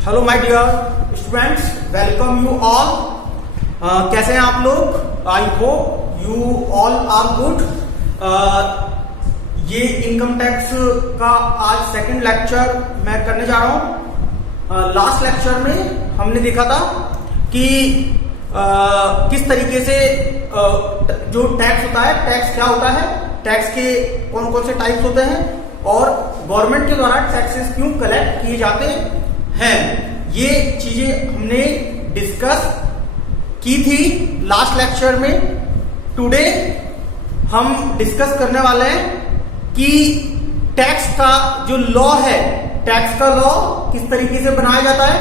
Hello my dear students, welcome you all. कैसे हैं आप लोग? I hope you all are good. ये इनकम टैक्स का आज सेकंड लेक्चर मैं करने जा रहा हूं। लास्ट लेक्चर में हमने देखा था कि किस तरीके से जो टैक्स होता है, टैक्स क्या होता है, टैक्स के कौन कौन से टाइप्स होते हैं और गवर्नमेंट के द्वारा टैक्सेस क्यों कलेक्ट किए जाते हैं। ये चीजें हमने डिस्कस की थी लास्ट लेक्चर में। टुडे हम डिस्कस करने वाले हैं कि टैक्स का जो लॉ है, टैक्स का लॉ किस तरीके से बनाया जाता है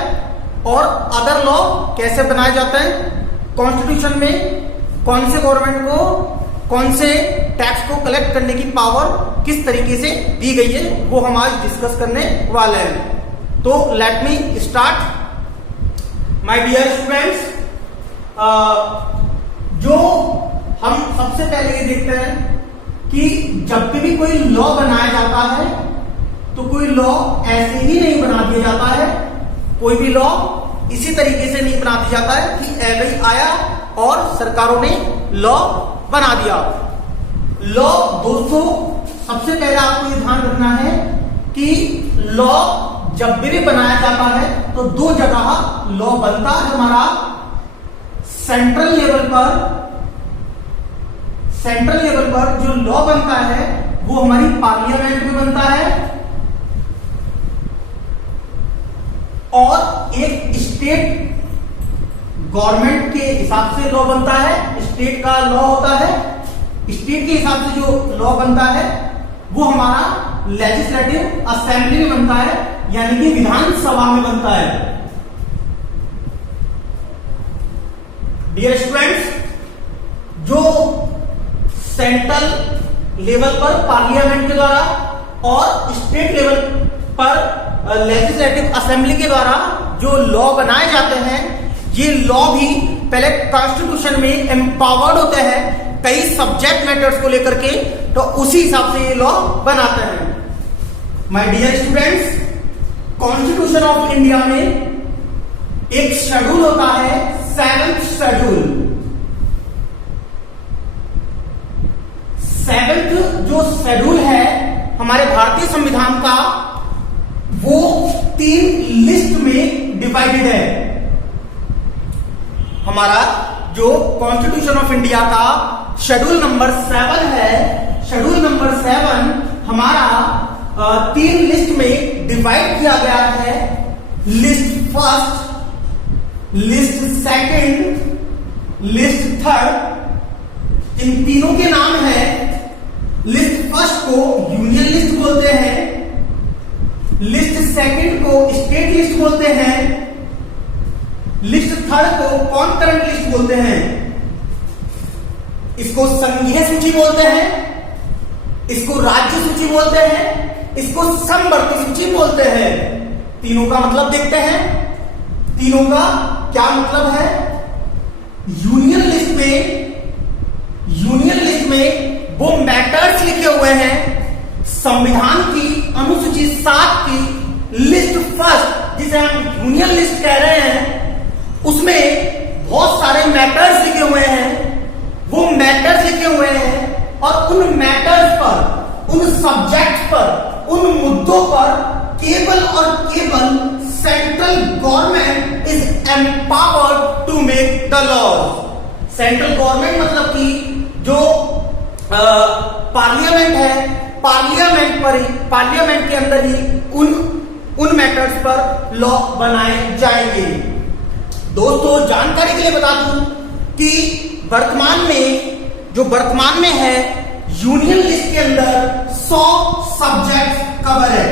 और अदर लॉ कैसे बनाए जाते हैं, कॉन्स्टिट्यूशन में कौन से गवर्नमेंट को कौन से टैक्स को कलेक्ट करने की पावर किस तरीके से दी गई है, वो हम आज डिस्कस करने वाले हैं। तो let me start my dear students. जो हम सबसे पहले ये देखते हैं कि जब भी कोई लॉ बनाया जाता है तो कोई लॉ ऐसे ही नहीं बना दिया जाता है। कोई भी लॉ इसी तरीके से नहीं बना दिया जाता है कि ऐसे ही आया और सरकारों ने लॉ बना दिया। लॉ दोस्तों, सबसे पहले आपको ये ध्यान रखना है कि लॉ जब भी बनाया जाता है तो दो जगह लॉ बनता है हमारा। सेंट्रल लेवल पर जो लॉ बनता है वो हमारी पार्लियामेंट में बनता है और एक स्टेट गवर्नमेंट के हिसाब से लॉ बनता है। स्टेट का लॉ होता है, स्टेट के हिसाब से जो लॉ बनता है वो हमारा लेजिस्लेटिव असेंबली में बनता है, यानी कि विधानसभा में बनता है। डियर स्टूडेंट्स, जो सेंट्रल लेवल पर पार्लियामेंट के द्वारा और स्टेट लेवल पर लेजिस्लेटिव असेंबली के द्वारा जो लॉ बनाए जाते हैं, ये लॉ भी पहले कॉन्स्टिट्यूशन में एम्पावर्ड होते हैं कई सब्जेक्ट मैटर्स को लेकर के, तो उसी हिसाब से ये लॉ बनाते हैं। My dear students, constitution of India में एक शेड्यूल होता है, 7th शेड्यूल। 7th जो शेड्यूल है हमारे भारतीय संविधान का, वो 3 लिस्ट में डिवाइडेड है। हमारा जो कॉन्स्टिट्यूशन ऑफ इंडिया का शेड्यूल नंबर 7 है, शेड्यूल नंबर 7 हमारा 3 लिस्ट में डिवाइड किया गया है। List first, list second, list third. इन तीनों के नाम है। लिस्ट फर्स्ट को यूनियन लिस्ट बोलते हैं, लिस्ट सेकंड को स्टेट लिस्ट बोलते हैं, लिस्ट थर्ड को कॉन्करेंट लिस्ट बोलते हैं। इसको संघीय सूची बोलते हैं, इसको राज्य सूची बोलते हैं, इसको समवर्ती सूची बोलते हैं। तीनों का मतलब देखते हैं। तीनों का क्या मतलब है? यूनियन लिस्ट में वो मैटर्स लिखे हुए हैं संविधान की अनुसूची 7 की लिस्ट फर्स्ट, जिसे हम यूनियन लिस्ट कह रहे हैं, उसमें बहुत सारे मैटर्स लिखे हुए हैं। वो मैटर्स लिखे हुए हैं और उन मैटर्स पर, उन सब्जेक्ट पर, उन मुद्दों पर केवल और केवल central government is empowered to make the laws. Central government मतलब कि जो पार्लियामेंट है, पार्लियामेंट के अंदर ही उन मैटर्स पर लॉ बनाए जाएंगे। दोस्तों, जानकारी के लिए बता दूं कि वर्तमान में है, यूनियन लिस्ट के अंदर 100 सब्जेक्ट कवर है।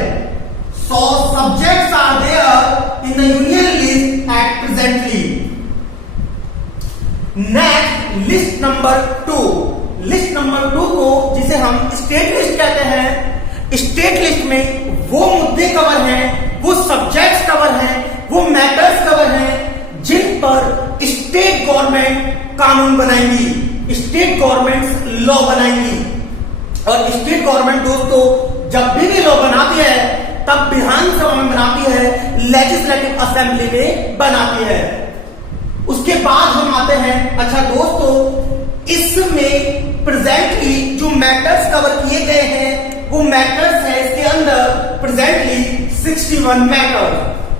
100 subjects are there in the union list at presently. Next, list number 2। List number 2 को, जिसे हम स्टेट लिस्ट कहते हैं, स्टेट लिस्ट में वो मुद्दे कवर हैं, वो सब्जेक्ट्स कवर हैं, वो मैटर्स कवर हैं जिन पर स्टेट गवर्नमेंट कानून बनाएंगी, स्टेट गवर्नमेंट लॉ बनाएंगी। और स्टेट गवर्नमेंट दोस्तों जब भी लॉ बनाती है तब विधानसभा में बनाती है, लेजिस्लेटिव असेंबली में बनाती है। उसके बाद हम आते हैं, अच्छा दोस्तों, इसमें प्रेजेंटली जो मैटर्स कवर किए गए हैं वो मैटर्स है इसके अंदर प्रेजेंटली 61 मैटर्स,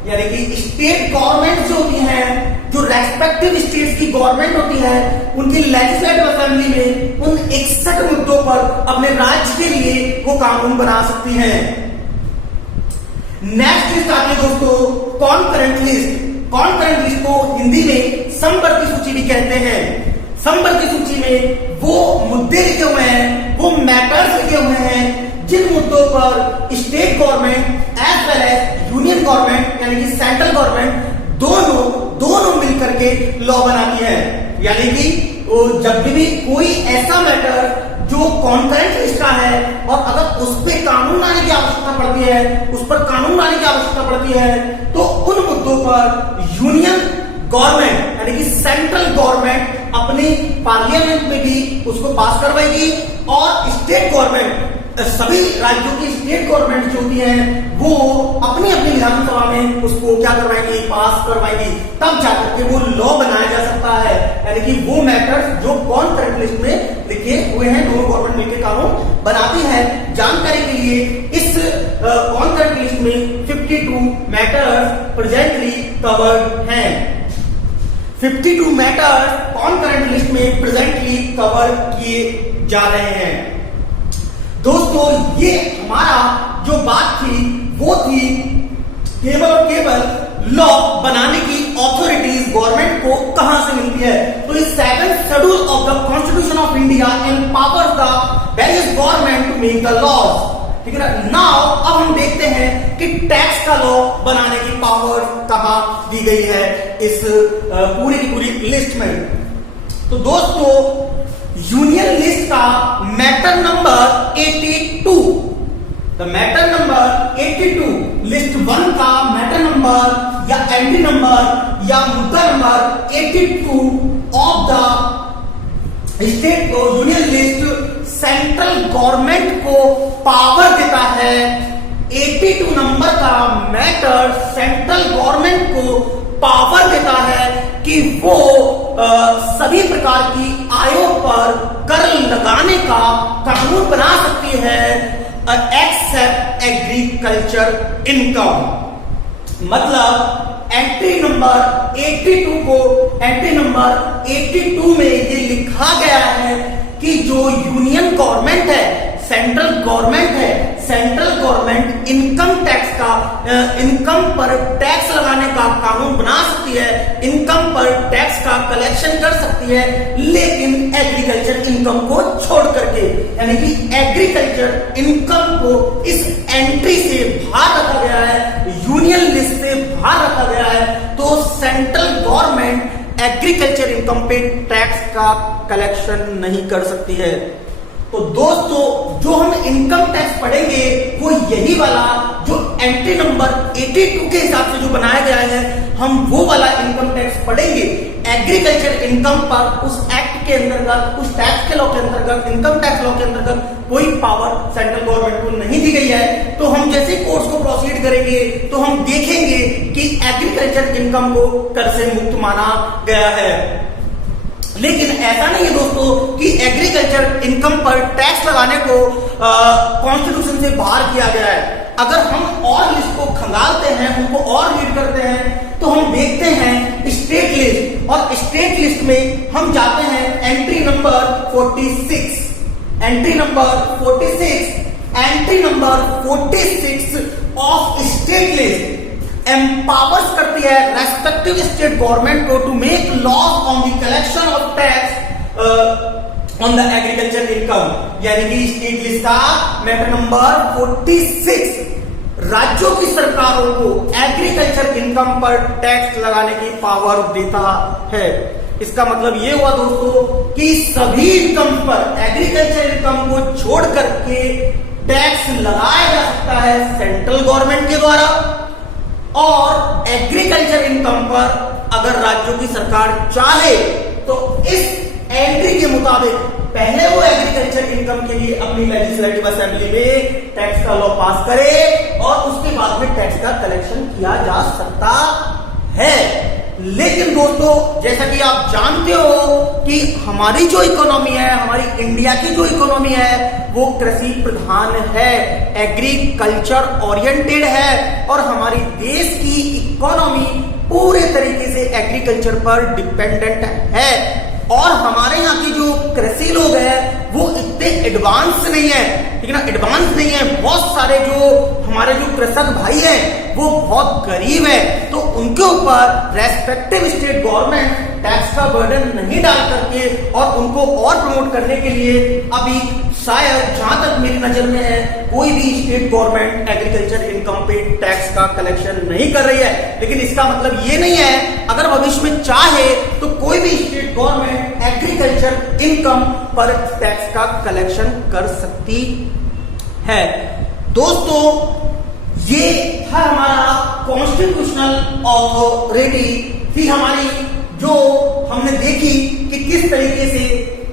यानी कि स्टेट गवर्नमेंट जो होती हैं, जो रेस्पेक्टिव स्टेट्स की गवर्नमेंट होती है, उनकी लेजिस्लेटिव असेंबली में उन 61 मुद्दों पर अपने राज्य के लिए वो कानून बना सकती हैं। नेक्स्ट लिस्ट आती है दोस्तों कॉन्करेंट लिस्ट। कॉन्करेंट लिस्ट को हिंदी में समवर्ती सूची भी कहते हैं। समवर्ती सूची में वो मुद्दे लिखे हुए हैं, वो मैटर्स लिखे हुए हैं जिन मुद्दों पर state government as well as union government यानी कि सेंट्रल गवर्नमेंट दोनों मिलकर के लॉ बनाती है। यानी कि जब भी कोई ऐसा मैटर जो कॉन्करेंट लिस्ट का है और अगर उस पर कानून लाने की आवश्यकता पड़ती है, उस पर कानून लाने की आवश्यकता पड़ती है, तो उन मुद्दों पर यूनियन गवर्नमेंट यानी कि सेंट्रल गवर्नमेंट अपनी पार्लियामेंट में भी उसको पास करवाएगी और स्टेट गवर्नमेंट, सभी राज्यों की स्टेट गवर्नमेंट जो होती हैं वो अपनी अपनी विधानसभा में उसको क्या करवाएंगी, पास करवाएंगी, तब जाकर के वो लॉ बनाया जा सकता है। यानी कि वो मैटर्स जो कॉन्करेंट लिस्ट में लिखे हुए हैं, दोनों गवर्नमेंट मिलकर कानून बनाती है। जानकारी के लिए इस कॉन्करेंट लिस्ट में 52 मैटर्स प्रेजेंटली कवर्ड हैं। 52 मैटर्स कॉन्करेंट लिस्ट में प्रेजेंटली कवर किए जा रहे हैं। दोस्तों ये हमारा जो बात थी वो थी केवल और केवल लॉ बनाने की ऑथोरिटीज गवर्नमेंट को कहां से मिलती है। तो इस 7th schedule of the constitution of India empowers the various government to make the laws. ठीक है ना। नाउ अब हम देखते हैं कि टैक्स का लॉ बनाने की पावर कहां दी गई है इस पूरी की पूरी लिस्ट में। तो दोस्तों यूनियन लिस्ट का matter number 82, the matter number 82, list 1 का मैटर नंबर या एंट्री नंबर या मुद्दा नंबर 82 ऑफ द स्टेट को यूनियन लिस्ट सेंट्रल गवर्नमेंट को पावर देता है। 82 नंबर का मैटर सेंट्रल गवर्नमेंट को पावर देता है कि वो सभी प्रकार की आयों पर कर लगाने का कानून बना सकती है एक्सेप्ट एग्रीकल्चर इनकम। मतलब एंट्री नंबर 82 को, एंट्री नंबर 82 में ये लिखा गया है कि जो यूनियन गवर्नमेंट है, सेंट्रल गवर्नमेंट है, सेंट्रल गवर्नमेंट इनकम टैक्स का, इनकम पर टैक्स लगाने का कानून बना सकती है, इनकम पर टैक्स का कलेक्शन कर सकती है, लेकिन एग्रीकल्चर इनकम को छोड़ करके। यानी कि एग्रीकल्चर इनकम को इस एंट्री से बाहर रखा गया है, यूनियन लिस्ट से बाहर रखा गया है। तो सेंट्रल गवर्नमेंट एग्रीकल्चर इनकम पे टैक्स का कलेक्शन नहीं कर सकती है। तो दोस्तों जो हम इनकम टैक्स पढ़ेंगे वो यही वाला जो एंट्री नंबर 82 के हिसाब से जो बनाया गया है, हम वो वाला इनकम टैक्स पढ़ेंगे। एग्रीकल्चर इनकम पर उस एक्ट के अंतर्गत, उस टैक्स के लॉ के अंतर्गत, इनकम टैक्स लॉ के अंतर्गत कोई पावर सेंट्रल गवर्नमेंट को नहीं दी गई है। तो हम जैसे कोर्स को प्रोसीड करेंगे तो हम देखेंगे कि एग्रीकल्चर इनकम को कर से मुक्त माना गया है। लेकिन ऐसा नहीं है दोस्तों कि एग्रीकल्चर इनकम पर टैक्स लगाने को कॉन्स्टिट्यूशन से बाहर किया गया है। अगर हम और लिस्ट को खंगालते हैं, उनको और रीड करते हैं, तो हम देखते हैं स्टेट लिस्ट, और स्टेट लिस्ट में हम जाते हैं entry number 46, entry number 46, entry number 46 of state list empowers करती है रेस्पेक्टिव स्टेट गवर्नमेंट को to make laws on the collection of tax on the agriculture income. यानी कि स्टेट लिस्ट का मैटर नंबर 46 राज्यों की सरकारों को एग्रीकल्चर इनकम पर टैक्स लगाने की पावर देता है। इसका मतलब ये हुआ दोस्तों कि सभी इनकम पर, एग्रीकल्चर इनकम को छोड़ करके टैक्स लगाया जा सकता है सेंट्रल गवर्नमेंट के द्वारा, और एग्रीकल्चर इनकम पर अगर राज्यों की सरकार चाहे तो इस एंट्री के मुताबिक पहले वो एग्रीकल्चर इनकम के लिए अपनी लेजिस्लेटिव असेंबली में टैक्स का लॉ पास करे और उसके बाद में टैक्स का कलेक्शन किया जा सकता है। लेकिन दोस्तों, जैसा कि आप जानते हो कि हमारी जो इकोनॉमी है, हमारी इंडिया की जो इकोनॉमी है, वो कृषि प्रधान है, एग्रीकल्चर ओरिएंटेड है और हमारी देश की इकोनॉमी पूरे तरीके से एग्रीकल्चर पर डिपेंडेंट है। और हमारे यहाँ की जो कृषि लोग हैं वो इतने एडवांस नहीं है, ठीक है ना, एडवांस नहीं है। बहुत सारे जो हमारे जो कृषक भाई हैं वो बहुत गरीब है, तो उनके ऊपर रेस्पेक्टिव स्टेट गवर्नमेंट टैक्स का बर्डन नहीं डाल करके और उनको और प्रमोट करने के लिए अभी शायद, जहां तक मेरी नजर में है, कोई भी स्टेट गवर्नमेंट एग्रीकल्चर इनकम पे टैक्स का कलेक्शन नहीं कर रही है। लेकिन इसका मतलब ये नहीं है, अगर भविष्य में चाहे तो कोई भी स्टेट गवर्नमेंट एग्रीकल्चर इनकम पर टैक्स का कलेक्शन कर सकती है। दोस्तों, ये था हमारा कॉन्स्टिट्यूशनल अथॉरिटी थी हमारी, जो हमने देखी कि किस तरीके से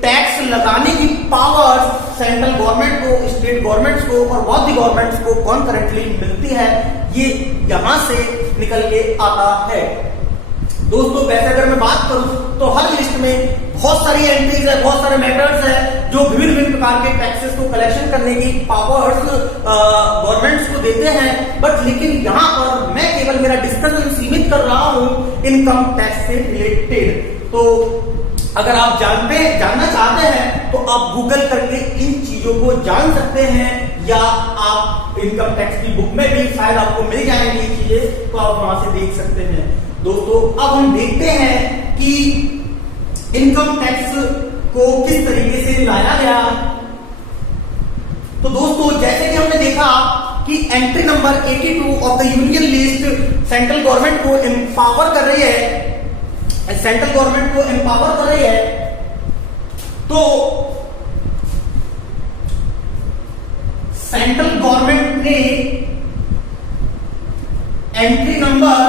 टैक्स लगाने की पावर्स सेंट्रल गवर्नमेंट को, स्टेट गवर्नमेंट्स को और बहुत गवर्नमेंट्स को कॉन्करेंटली मिलती है। ये यहां से निकल के आता है। दोस्तों, वैसे अगर मैं बात करूं तो हर लिस्ट में बहुत सारी एंट्रीज है, बहुत सारे मेथड्स है जो विभिन्न विभिन्न प्रकार के टैक्सेस को कलेक्शन करने की पावर्स गवर्नमेंट्स को देते हैं। बट लेकिन यहाँ पर मैं केवल मेरा डिस्कशन सीमित कर रहा हूं इनकम टैक्स से रिलेटेड। तो अगर आप जानना चाहते हैं तो आप गूगल करके इन चीजों को जान सकते हैं, या आप इनकम टैक्स की बुक में भी शायद आपको मिल जाएंगी ये चीजें, तो आप वहां से देख सकते हैं। दोस्तों, अब हम देखते हैं कि इनकम टैक्स को किस तरीके से लाया गया। तो दोस्तों, जैसे कि हमने देखा कि entry number 82 of the union list central government को एम्पावर कर रही है, तो सेंट्रल गवर्नमेंट ने एंट्री नंबर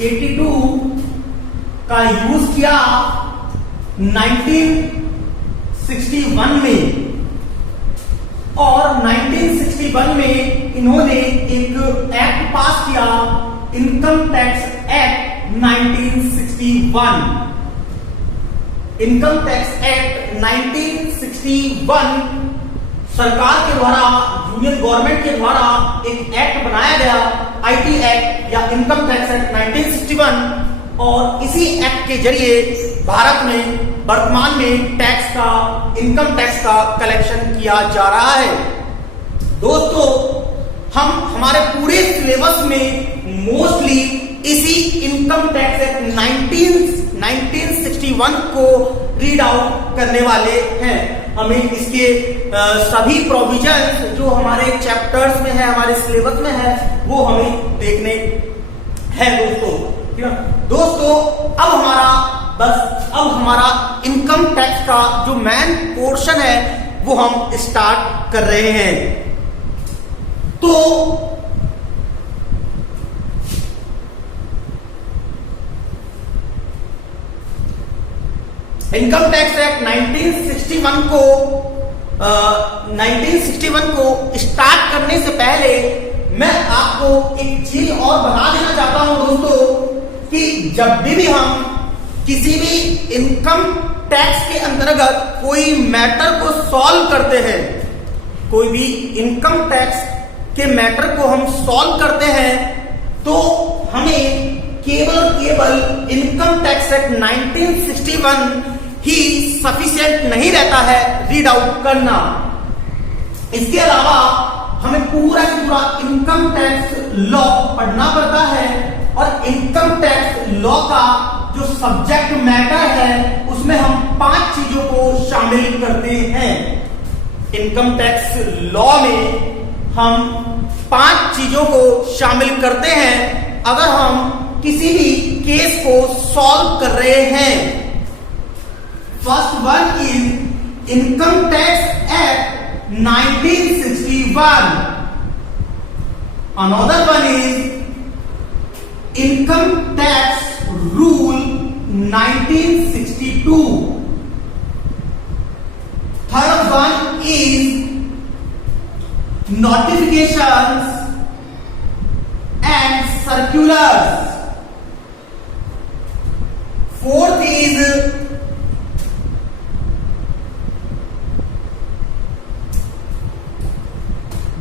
82 का यूज किया 1961 में, और 1961 में इन्होंने एक एक्ट पास किया, income tax act 1961। Income tax act 1961 सरकार के द्वारा, यूनियन गवर्नमेंट के द्वारा एक एक्ट बनाया गया, आईटी एक्ट या इनकम टैक्स एक्ट 1961, और इसी एक्ट के जरिए भारत में वर्तमान में इनकम टैक्स का कलेक्शन किया जा रहा है। दोस्तों, हम हमारे पूरे सिलेबस में मोस्टली इसी इनकम टैक्स एक्ट 1961 को रीड आउट करने वाले हैं। हमें इसके सभी प्रोविजंस जो हमारे चैप्टर्स में है, हमारे सिलेबस में है, वो हमें देखने हैं दोस्तों। दोस्तों, अब हमारा इनकम टैक्स का जो मेन पोर्शन है वो हम स्टार्ट कर रहे हैं। तो इनकम टैक्स एक्ट 1961 को स्टार्ट करने से पहले मैं आपको एक चीज और बता देना चाहता हूं दोस्तों, कि जब भी हम किसी भी इनकम टैक्स के अंतर्गत कोई मैटर को सॉल्व करते हैं, कोई भी इनकम टैक्स के मैटर को हम सॉल्व करते हैं, तो हमें केवल इनकम टैक्स एक्ट 1961 ही सफिशिएंट नहीं रहता है रीड आउट करना। इसके अलावा हमें पूरा इनकम टैक्स लॉ पढ़ना पड़ता है, और इनकम टैक्स लॉ का जो सब्जेक्ट मैटर है उसमें हम 5 चीजों को शामिल करते हैं। इनकम टैक्स लॉ में हम 5 चीजों को शामिल करते हैं अगर हम किसी भी केस को सॉल्व कर रहे हैं। First one is income tax act 1961. Another one is income tax rule 1960. 1962. Third one is notifications and circulars. Fourth is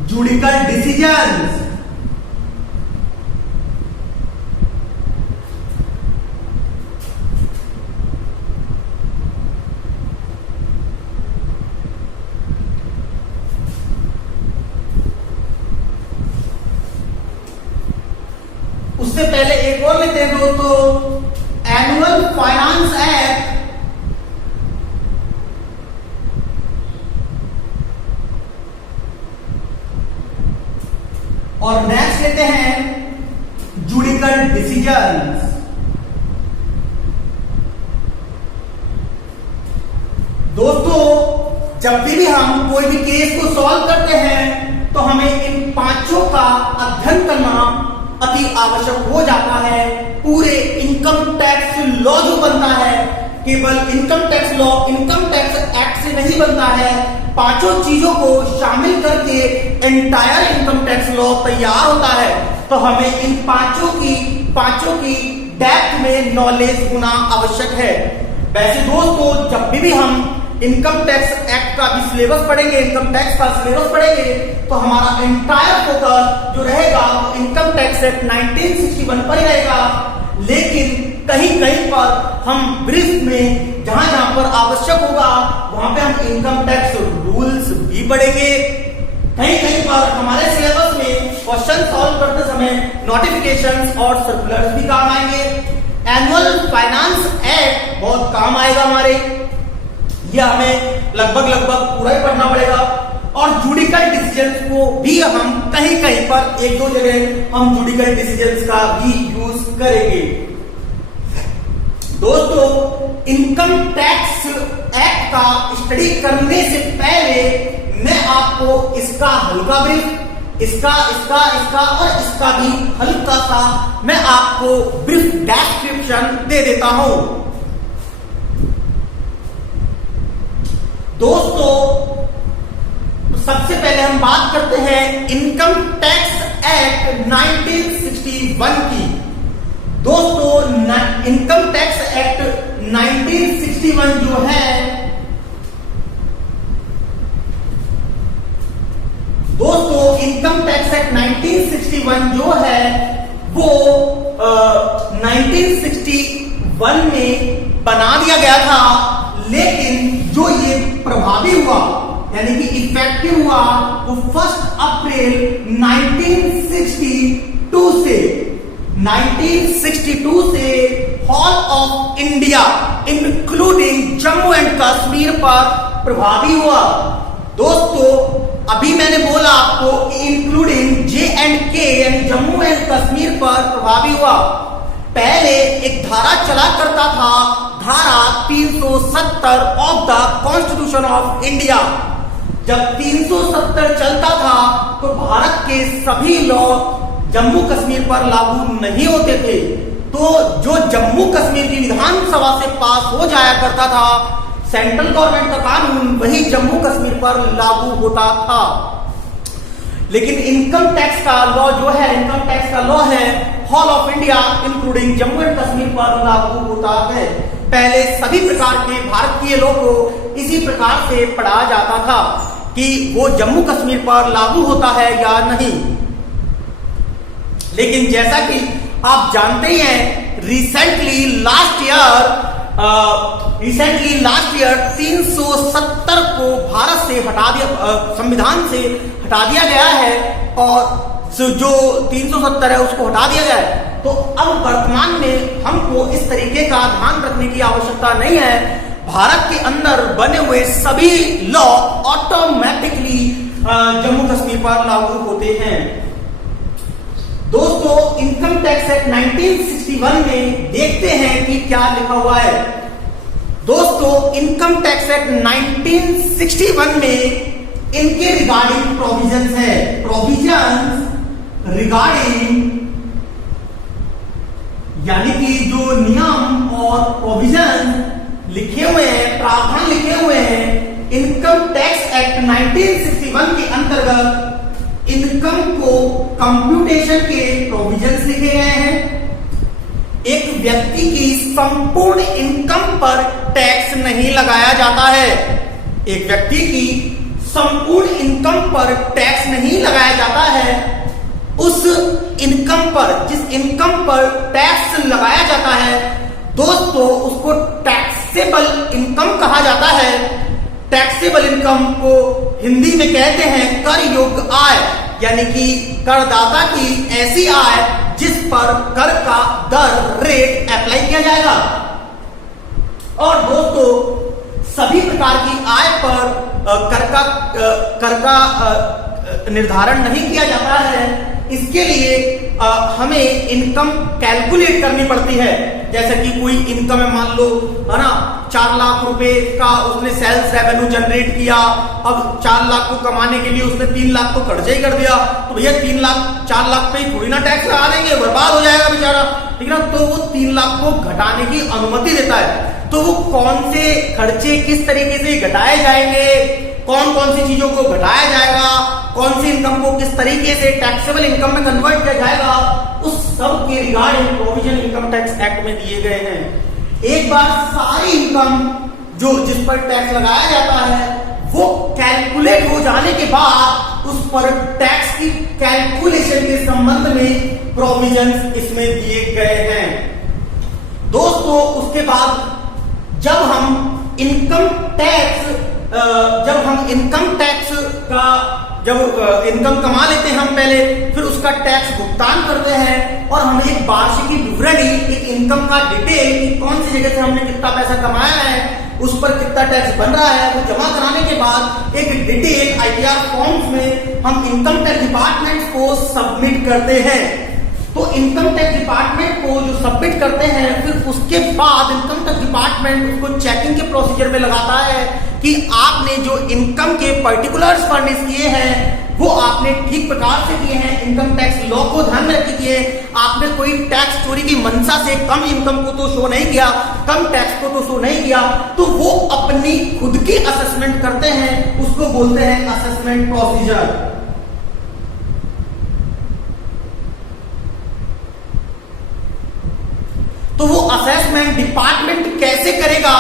judicial decisions. उससे पहले एक और लेते हैं दोस्तों, एनुअल फाइनेंस एक्ट और नेक्स्ट लेते हैं जुडिकल डिसीजंस। दोस्तों जब भी हम कोई भी केस को सॉल्व करते हैं तो हमें इन पांचों का अध्ययन करना अति आवश्यक हो जाता है। पूरे इनकम टैक्स लॉ जो बनता है केवल income tax law, income tax act से नहीं बनता है, पांचों चीजों को शामिल करके एंटायर इनकम टैक्स लॉ तैयार होता है। तो हमें इन पांचों की डेप्थ में नॉलेज होना आवश्यक है। वैसे दोस्तों जब भी हम इनकम टैक्स एक्ट का भी सिलेबस पढ़ेंगे, इनकम टैक्स का सिलेबस पढ़ेंगे, तो हमारा एंटायर फोकस जो रहेगा वो इनकम टैक्स एक्ट 1961 पर ही रहेगा। लेकिन कहीं कहीं पर हम ब्रीफ में जहां पर आवश्यक होगा वहां पे हम इनकम टैक्स रूल्स भी पढ़ेंगे। कहीं कहीं पर हमारे सिलेबस में क्वेश्चन सॉल्व करते समय नोटिफिकेशंस और सर्कुलर्स भी काम आएंगे। एनुअल फाइनेंस एक्ट बहुत काम आएगा हमारे, यह हमें लगभग पूरा ही पढ़ना पड़ेगा। और जुडिकल डिसीजंस को भी हम कहीं कहीं पर एक दो जगह हम जुडिकल डिसीजंस का भी यूज करेंगे। दोस्तों इनकम टैक्स एक्ट का स्टडी करने से पहले मैं आपको इसका हल्का ब्रीफ, इसका और इसका भी हल्का सा मैं आपको ब्रीफ डिस्क्रिप्शन दे देता हूं। दोस्तों सबसे पहले हम बात करते हैं इनकम टैक्स एक्ट 1961 की। दोस्तों इनकम टैक्स एक्ट 1961 जो है, दोस्तों इनकम टैक्स एक्ट 1961 जो है वो 1961 में बना दिया गया था, लेकिन जो ये प्रभावी हुआ यानी कि इफेक्टिव हुआ वो 1 अप्रैल 1962 से hall of India including Jammu and Kashmir पर प्रभावी हुआ। दोस्तों अभी मैंने बोला आपको इंक्लूडिंग J&K यानी जम्मू एंड कश्मीर पर प्रभावी हुआ। पहले एक धारा चला करता था, धारा 370 of the constitution of India. जब 370 चलता था तो भारत के सभी लॉ जम्मू कश्मीर पर लागू नहीं होते थे। तो जो जम्मू कश्मीर की विधानसभा से पास हो जाया करता था सेंट्रल गवर्नमेंट का कानून, वही जम्मू कश्मीर पर लागू होता था। लेकिन इनकम टैक्स का लॉ जो है, इनकम टैक्स का लॉ है hall of India including Jammu and Kashmir पर लागू होता है। पहले सभी प्रकार के भारतीय लॉ को इसी प्रकार से पढ़ा जाता था कि वो जम्मू कश्मीर पर लागू होता है या नहीं। लेकिन जैसा कि आप जानते ही हैं रिसेंटली लास्ट ईयर 370 को भारत से हटा दिया, संविधान से हटा दिया गया है और जो 370 है उसको हटा दिया गया है। तो अब वर्तमान में हमको इस तरीके का ध्यान रखने की आवश्यकता नहीं है। भारत के अंदर बने हुए सभी लॉ ऑटोमेटिकली जम्मू कश्मीर पर लागू होते हैं। दोस्तों इनकम टैक्स एक्ट 1961 में देखते हैं कि क्या लिखा हुआ है। दोस्तों इनकम टैक्स एक्ट 1961 में इनके रिगार्डिंग प्रोविजंस है, प्रोविजंस रिगार्डिंग यानी कि जो नियम और प्रोविजन लिखे हुए हैं, प्रावधान लिखे हुए हैं इनकम टैक्स एक्ट 1961 के अंतर्गत इनकम को कंप्यूटेशन के प्रोविजंस लिखे गए हैं। एक व्यक्ति की संपूर्ण इनकम पर टैक्स नहीं लगाया जाता है। एक व्यक्ति की संपूर्ण इनकम पर टैक्स नहीं लगाया जाता है। उस इनकम पर, जिस इनकम पर टैक्स लगाया जाता है दोस्तों, उसको टैक्सेबल इनकम कहा जाता है। टैक्सेबल इनकम को हिंदी में कहते हैं कर योग्य आय, यानी कि करदाता की ऐसी आय जिस पर कर का दर रेट अप्लाई किया जाएगा। और दोस्तों सभी प्रकार की आय पर कर का निर्धारण नहीं किया जाता है। इसके लिए हमें इनकम कैलकुलेट करनी पड़ती है। जैसे कि कोई इनकम है, मान लो है ना, 4 लाख रुपए का उसने सेल्स रेवेन्यू जनरेट किया। अब 4 लाख को कमाने के लिए उसने 3 लाख तो कर्जा ही कर दिया, तो भैया 3 लाख 4 लाख पे ही थोड़ी ना टैक्स लगा देंगे, बर्बाद हो जाएगा बेचारा, ठीक है ना। तो वो 3 लाख को घटाने की अनुमति देता है। तो वो कौन से खर्चे किस तरीके से घटाए जाएंगे, कौन कौन सी चीजों को घटाया जाएगा, कौन सी इनकम को किस तरीके से टैक्सेबल इनकम में कन्वर्ट किया जाएगा, उस सब के regarding provision income tax act में दिए गए हैं। एक बार सारी इनकम जो जिस पर टैक्स लगाया जाता है वो कैलकुलेट हो जाने के बाद उस पर टैक्स की कैलकुलेशन के संबंध में प्रोविजंस इसमें दिए गए हैं। दोस्तों उसके बाद जब हम इनकम टैक्स का इनकम कमा लेते हैं हम पहले, फिर उसका टैक्स भुगतान करते हैं और हमें एक वार्षिकी विवरणी, एक इनकम का डिटेल कि कौन सी जगह से हमने कितना पैसा कमाया है, उस पर कितना टैक्स बन रहा है, वो जमा कराने के बाद एक डिटेल ITR फॉर्म्स में हम इनकम टैक्स डिपार्टमेंट को सबमिट करते हैं। तो इनकम टैक्स डिपार्टमेंट को जो सबमिट करते हैं, फिर उसके बाद इनकम टैक्स डिपार्टमेंट उसको चेकिंग के प्रोसीजर में लगाता है कि आपने जो इनकम के पर्टिकुलर्स फर्निश किए हैं वो आपने ठीक प्रकार से किए हैं, इनकम टैक्स लॉ को ध्यान में रख के किए, आपने कोई टैक्स चोरी की मंशा से कम इनकम को तो शो नहीं किया, कम टैक्स को तो शो नहीं किया, तो वो अपनी खुद की असेसमेंट करते हैं, उसको बोलते हैं असेसमेंट प्रोसीजर। तो वो असेसमेंट डिपार्टमेंट कैसे करेगा,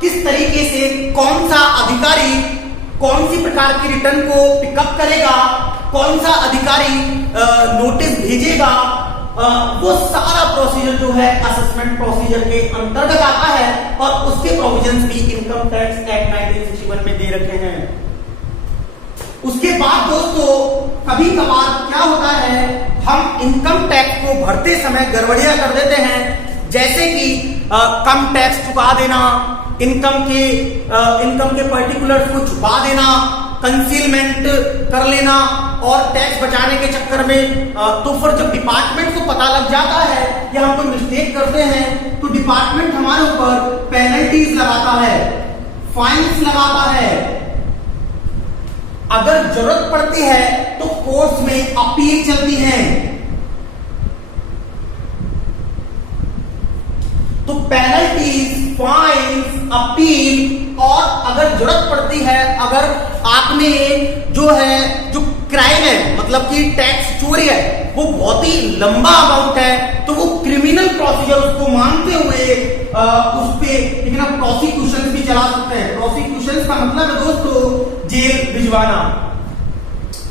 किस तरीके से, कौन सा अधिकारी कौन सी प्रकार की रिटर्न को पिकअप करेगा, कौन सा अधिकारी नोटिस भेजेगा, वो सारा प्रोसीजर जो है असेसमेंट प्रोसीजर के अंतर्गत आता है और उसके प्रोविजंस भी इनकम टैक्स एक्ट 1961 में दे रखे हैं। उसके बाद दोस्तों कभी कभार क्या होता है, हम इनकम टैक्स को भरते समय गड़बड़ियां कर देते हैं, जैसे कि कम टैक्स चुका देना, इनकम के पर्टिकुलर्स को छुपा देना, कंसीलमेंट कर लेना और टैक्स बचाने के चक्कर में तो फिर जब डिपार्टमेंट को पता लग जाता है कि हम कोई मिस्टेक करते हैं तो डिपार्टमेंट हमारे ऊपर पेनल्टीज लगाता है, फाइन्स लगाता है। अगर जरूरत पड़ती है तो कोर्ट्स में अपील चलती है। तो पेनल्टीज, फाइन्स, अपील और अगर जरूरत पड़ती है, अगर आपने जो क्राइम है मतलब कि टैक्स चोरी है वो बहुत ही लंबा अमाउंट है, तो वो क्रिमिनल प्रोसीजर उसको मानते हुए उस पे प्रोसिक्यूशन भी चला सकते हैं। प्रोसिक्यूशन का मतलब है दोस्तों जेल भिजवाना।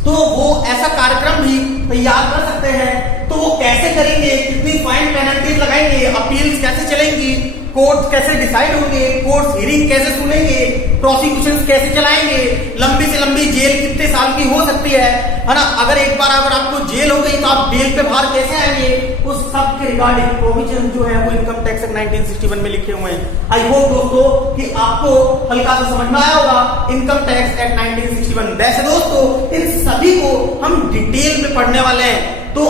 तो वो ऐसा कार्यक्रम भी तैयार कर सकते हैं। तो वो कैसे करेंगे, कितनी फाइन पेनल्टीज लगाएंगे, अपील्स कैसे चलेंगी, कोर्ट कैसे डिसाइड होंगे, कोर्ट हियरिंग कैसे सुनेंगे, प्रोसिक्यूशन कैसे चलाएंगे, लंबी से लंबी जेल कितने साल की हो सकती है ना। अगर एक बार अगर आपको जेल हो गई तो आप जेल पे बाहर कैसे आएंगे, उस सब के रिगार्डिंग प्रोविजन जो है वो इनकम टैक्स एक्ट 1961 में लिखे हुए हैं। आई होप दोस्तों कि आपको हल्का सा समझ में आया होगा इनकम टैक्स एक्ट 1961। वैसे दोस्तों इन सभी को हम डिटेल में पढ़ने वाले हैं, तो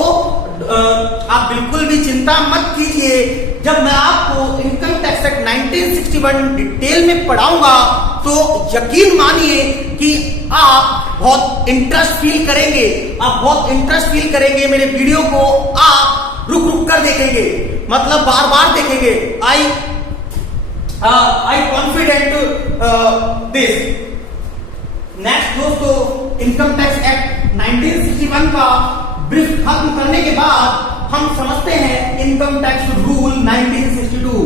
आप बिल्कुल भी चिंता मत कीजिए। जब मैं आपको इनकम टैक्स एक्ट 1961 डिटेल में पढ़ाऊंगा तो यकीन मानिए कि आप बहुत इंटरेस्ट फील करेंगे, आप बहुत इंटरेस्ट फील करेंगे। मेरे वीडियो को आप रुक रुक कर देखेंगे, मतलब बार बार देखेंगे। आई कॉन्फिडेंट दिस। नेक्स्ट दोस्तों, इनकम टैक्स एक्ट 1961 का ब्रीफ खत्म करने के बाद हम समझते हैं इनकम टैक्स रूल 1962।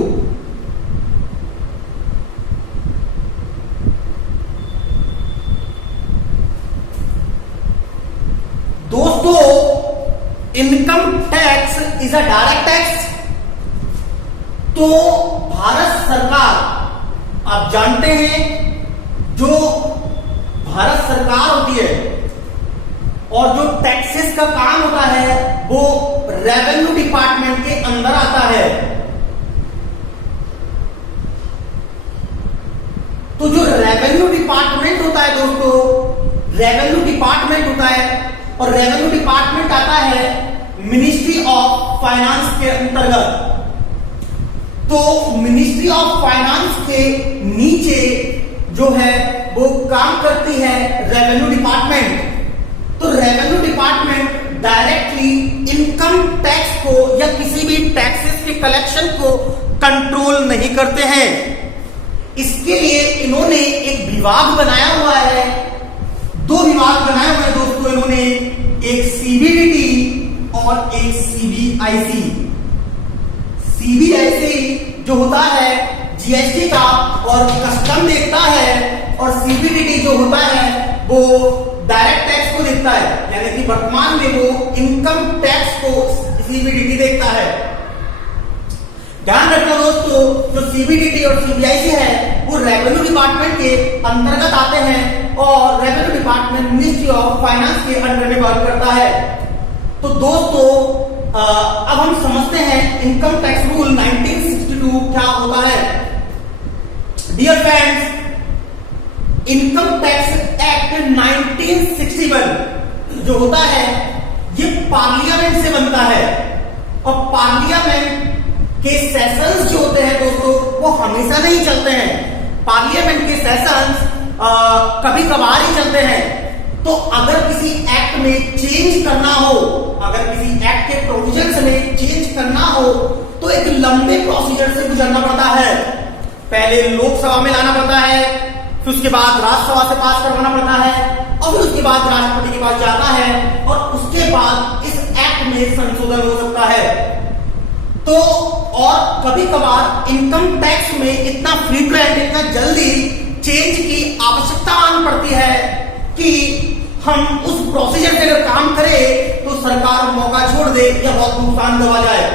दोस्तों, income tax is a direct tax. तो भारत सरकार, आप जानते हैं, जो भारत सरकार होती है और जो टैक्सेस का काम होता है वो रेवेन्यू डिपार्टमेंट के अंदर आता है। तो जो रेवेन्यू डिपार्टमेंट होता है दोस्तों, रेवेन्यू डिपार्टमेंट होता है और रेवेन्यू डिपार्टमेंट आता है मिनिस्ट्री ऑफ फाइनेंस के अंतर्गत। तो मिनिस्ट्री ऑफ फाइनेंस के नीचे जो है वो काम करती है रेवेन्यू डिपार्टमेंट। तो revenue department directly income tax को या किसी भी टैक्सेस के कलेक्शन को कंट्रोल नहीं करते हैं। इसके लिए इन्होंने एक विभाग बनाया हुआ है, दो विभाग बनाए हुए हैं दोस्तों इन्होंने, एक सीबीडीटी और एक सीबीआईसी। सीबीआईसी जो होता है जीएसटी का और कस्टम देखता है, और सीबीडीटी जो होता है वो डायरेक्ट टैक्स को देखता है, यानी कि वर्तमान में वो इनकम टैक्स को सीबीडीटी देखता है। ध्यान रखना दोस्तों, जो सीबीडीटी और सीबीआईसी है वो रेवेन्यू डिपार्टमेंट के अंतर्गत आते हैं और revenue department ministry of finance के अंडर में वर्क करता है। तो दोस्तों, अब हम समझते हैं इनकम टैक्स रूल 1962 क्या होता है। Dear friends, income tax act 1961 जो होता है ये पार्लियामेंट से बनता है, और पार्लियामेंट के सेशंस जो होते हैं दोस्तों वो हमेशा नहीं चलते हैं। पार्लियामेंट के सेशंस कभी कभार ही चलते हैं। तो अगर किसी एक्ट में चेंज करना हो, अगर किसी एक्ट के प्रोविजंस में चेंज करना हो तो एक लंबे प्रोसीजर से गुजरना पड़ता है। पहले लोकसभा में लाना पड़ता है, फिर उसके बाद राज्यसभा से पास करवाना पड़ता है, और फिर उसके बाद राष्ट्रपति के पास जाता है, और उसके बाद इस एक्ट में संशोधन हो सकता है। तो और कभी कभार इनकम टैक्स में इतना फ्रीक्वेंट, इतना जल्दी चेंज की आवश्यकता आनी पड़ती है कि हम उस प्रोसीजर पे अगर काम करें तो सरकार मौका छोड़ दे या बहुत नुकसान दबा जाए।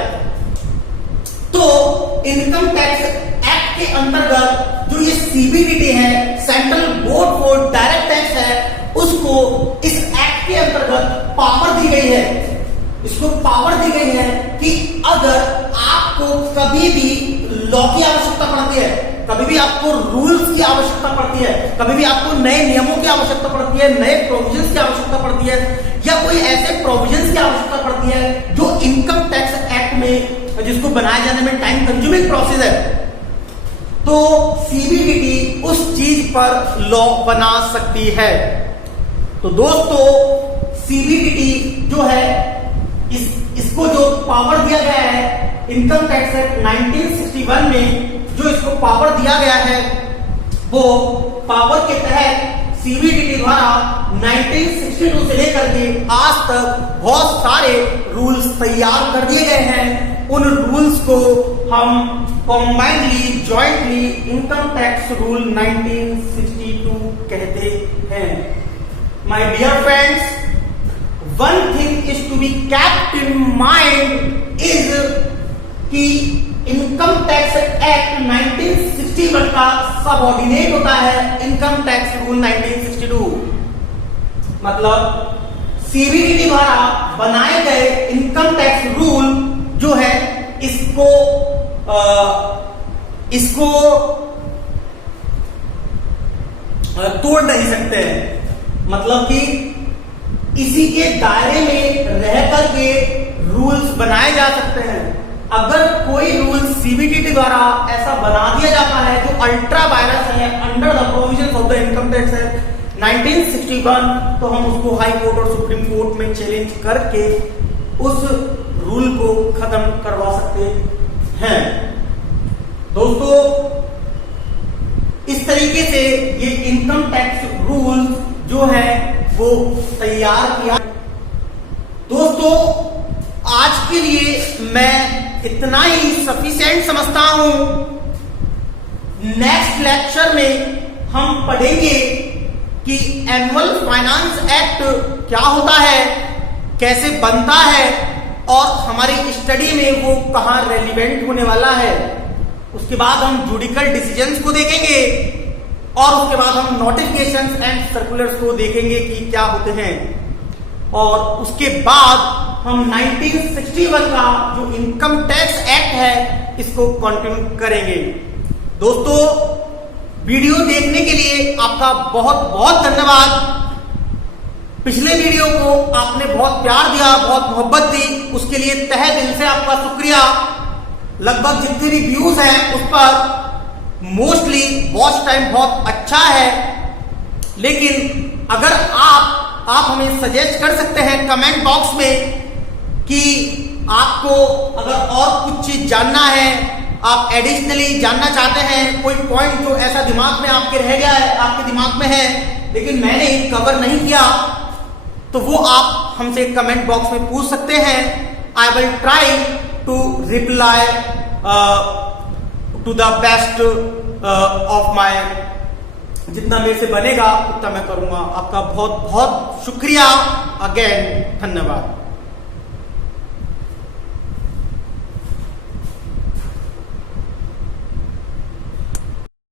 तो इनकम टैक्स एक्ट के अंतर्गत जो ये सीबीडीटी है, central board for direct tax है, उसको इस एक्ट के अंतर्गत पावर दी गई है। इसको पावर दी गई है कि अगर आपको कभी भी लॉ की आवश्यकता पड़ती है, कभी भी आपको रूल्स की आवश्यकता पड़ती है, कभी भी आपको नए नियमों की आवश्यकता पड़ती है, नए प्रोविजंस की आवश्यकता पड़ती है, या कोई ऐसे प्रोविजंस की आवश्यकता पड़ती है जो इनकम टैक्स एक्ट में, जिसको बनाए जाने में टाइम कंज्यूमिंग प्रोसेस है, तो सीबीडीटी उस चीज पर लॉ बना सकती है। तो दोस्तों, सीबीडीटी जो है इसको जो पावर दिया गया है इनकम टैक्स एक्ट 1961 में, जो इसको पावर दिया गया है, वो पावर के तहत सीबीडीटी द्वारा 1962 से लेकर के आज तक बहुत सारे रूल्स तैयार कर दिए गए हैं। उन रूल्स को हम combinedly, jointly income tax rule 1962 कहते हैं। My dear friends, one thing is to be kept in mind is कि इनकम टैक्स एक्ट 1961 का सबऑर्डिनेट होता है इनकम टैक्स रूल 1962। मतलब सीबीडीटी द्वारा बनाए गए इनकम टैक्स रूल जो है इसको तोड़ नहीं सकते हैं। मतलब कि इसी के दायरे में रह करके रूल्स बनाए जा सकते हैं। अगर कोई रूल सीबीडीटी द्वारा ऐसा बना दिया जाता है जो अल्ट्रा वायरस है under the provisions of the income tax act 1961, तो हम उसको हाई कोर्ट और सुप्रीम कोर्ट में चैलेंज करके उस रूल को खत्म करवा सकते हैं। दोस्तों, ये इनकम टैक्स रूल जो है वो तैयार किया। दोस्तों आज के लिए मैं इतना ही सफिशिएंट समझता हूं। नेक्स्ट लेक्चर में हम पढ़ेंगे कि एनुअल फाइनेंस एक्ट क्या होता है, कैसे बनता है और हमारी स्टडी में वो कहां रेलिवेंट होने वाला है। उसके बाद हम जुडिकल डिसीजंस को देखेंगे और उसके बाद हम नोटिफिकेशंस एंड सर्कुलर्स को देखेंगे कि क्या होते हैं। और उसके बाद हम 1961 का जो इनकम टैक्स एक्ट है इसको कंटिन्यू करेंगे। दोस्तों वीडियो देखने के लिए आपका बहुत बहुत धन्यवाद। पिछले वीडियो को आपने बहुत प्यार दिया, बहुत मोहब्बत दी, उसके लिए तहे दिल से आपका शुक्रिया। लगभग जितने भी व्यूज हैं उस पर मोस्टली वॉच टाइम बहुत अच्छा है, लेकिन अगर आप हमें सजेस्ट कर सकते हैं कमेंट बॉक्स में कि आपको अगर और कुछ चीज जानना है, आप एडिशनली जानना चाहते हैं, कोई पॉइंट जो ऐसा दिमाग में आपके रह गया है, आपके दिमाग में है लेकिन मैंने कवर नहीं किया, तो वो आप हमसे कमेंट बॉक्स में पूछ सकते हैं। I will try to reply to the best of my, जितना मेरे से बनेगा उतना मैं करूंगा। आपका बहुत बहुत शुक्रिया, अगेन धन्यवाद।